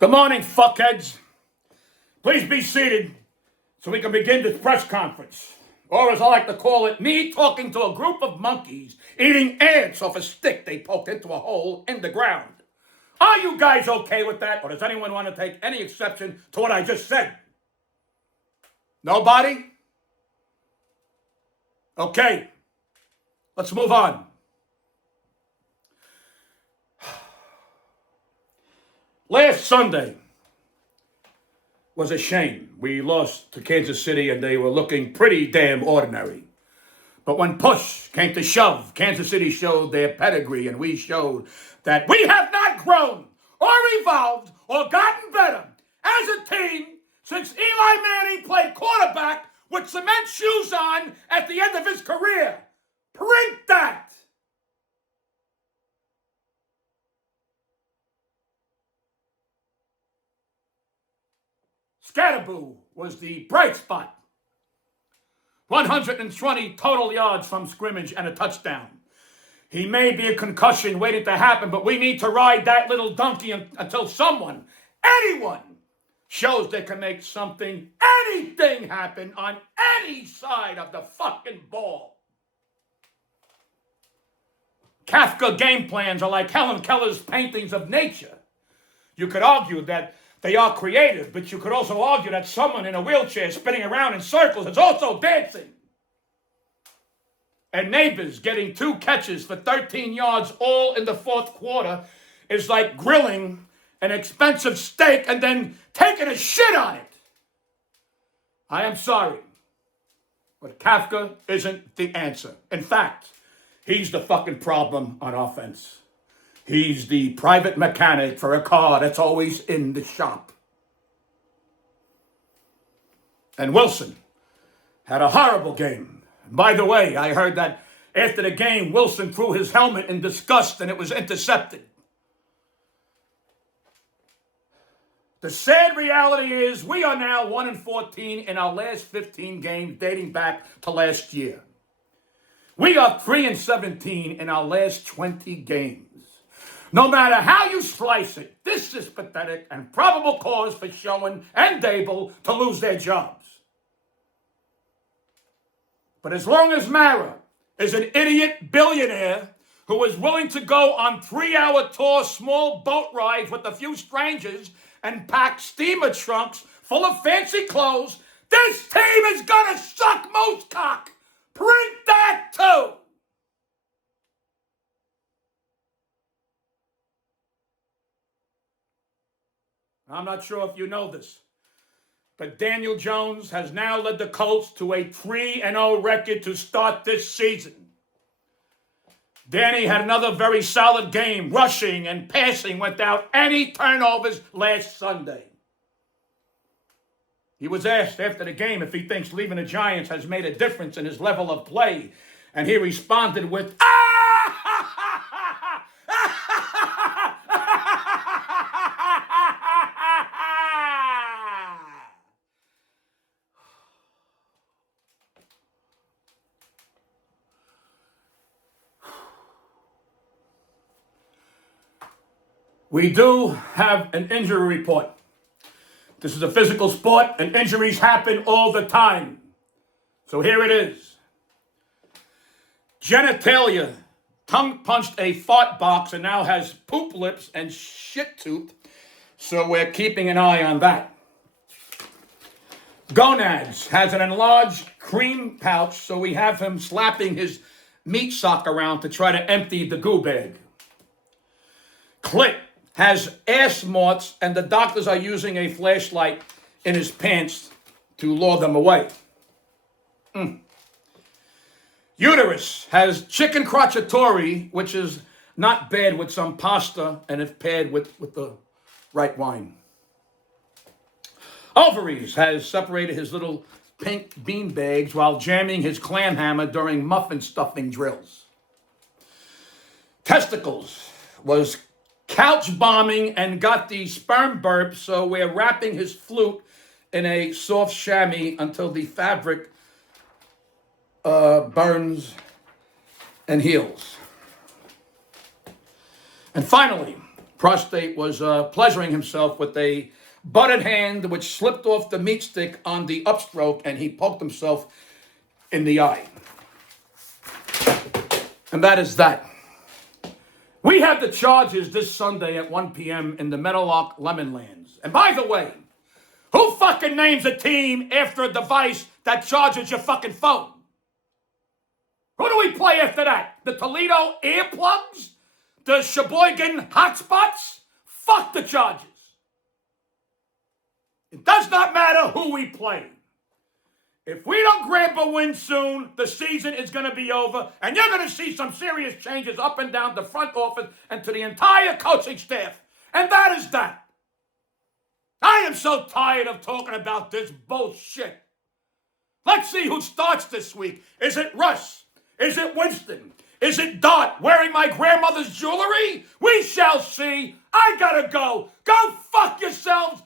Good morning, fuckheads. Please be seated so we can begin this press conference. Or as I like to call it, me talking to a group of monkeys eating ants off a stick they poked into a hole in the ground. Are you guys okay with that? Or does anyone want to take any exception to what I just said? Nobody? Okay. Let's move on. Last Sunday was a shame. We lost to Kansas City and they were looking pretty damn ordinary. But when push came to shove, Kansas City showed their pedigree and we showed that we have not grown or evolved or gotten better as a team since Eli Manning played quarterback with cement shoes on at the end of his career. Print that! Scatterboo was the bright spot. 120 total yards from scrimmage and a touchdown. He may be a concussion waiting to happen, but we need to ride that little donkey until someone, anyone, shows they can make anything happen on any side of the fucking ball. Kafka game plans are like Helen Keller's paintings of nature. You could argue that they are creative, but you could also argue that someone in a wheelchair spinning around in circles is also dancing. And Neighbors getting 2 catches for 13 yards all in the fourth quarter is like grilling an expensive steak and then taking a shit on it. I am sorry, but Kafka isn't the answer. In fact, he's the fucking problem on offense. He's the private mechanic for a car that's always in the shop. And Wilson had a horrible game. By the way, I heard that after the game, Wilson threw his helmet in disgust and it was intercepted. The sad reality is we are now 1-14 in our last 15 games dating back to last year. We are 3-17 in our last 20 games. No matter how you slice it, this is pathetic and probable cause for Schoen and Dable to lose their jobs. But as long as Mara is an idiot billionaire who is willing to go on 3-hour tour small boat rides with a few strangers and pack steamer trunks full of fancy clothes, this team is gonna suck moose cock. Print that too. I'm not sure if you know this, but Daniel Jones has now led the Colts to a 3-0 record to start this season. Danny had another very solid game, rushing and passing without any turnovers last Sunday. He was asked after the game if he thinks leaving the Giants has made a difference in his level of play, and he responded with, We do have an injury report. This is a physical sport and injuries happen all the time. So here it is. Genitalia tongue punched a fart box and now has poop lips and shit tooth. So we're keeping an eye on that. Gonads has an enlarged cream pouch, so we have him slapping his meat sock around to try to empty the goo bag. Clit has ass morts, and the doctors are using a flashlight in his pants to lure them away. Uterus has chicken crociatori, which is not bad with some pasta, and if paired with the right wine. Ovaries has separated his little pink bean bags while jamming his clam hammer during muffin stuffing drills. Testicles was couch bombing and got the sperm burp, so we're wrapping his flute in a soft chamois until the fabric burns and heals. And finally, prostate was pleasuring himself with a butted hand which slipped off the meat stick on the upstroke, and he poked himself in the eye. And that is that. We have the charges this Sunday at 1 p.m. in the Meadowlark Lemonlands. And by the way, who fucking names a team after a device that charges your fucking phone? Who do we play after that? The Toledo earplugs? The Sheboygan hotspots? Fuck the Chargers. It does not matter who we play. If we don't grab a win soon, the season is going to be over, and you're going to see some serious changes up and down the front office and to the entire coaching staff. And that is that. I am so tired of talking about this bullshit. Let's see who starts this week. Is it Russ? Is it Winston? Is it Dot wearing my grandmother's jewelry? We shall see. I gotta go. Go fuck yourselves.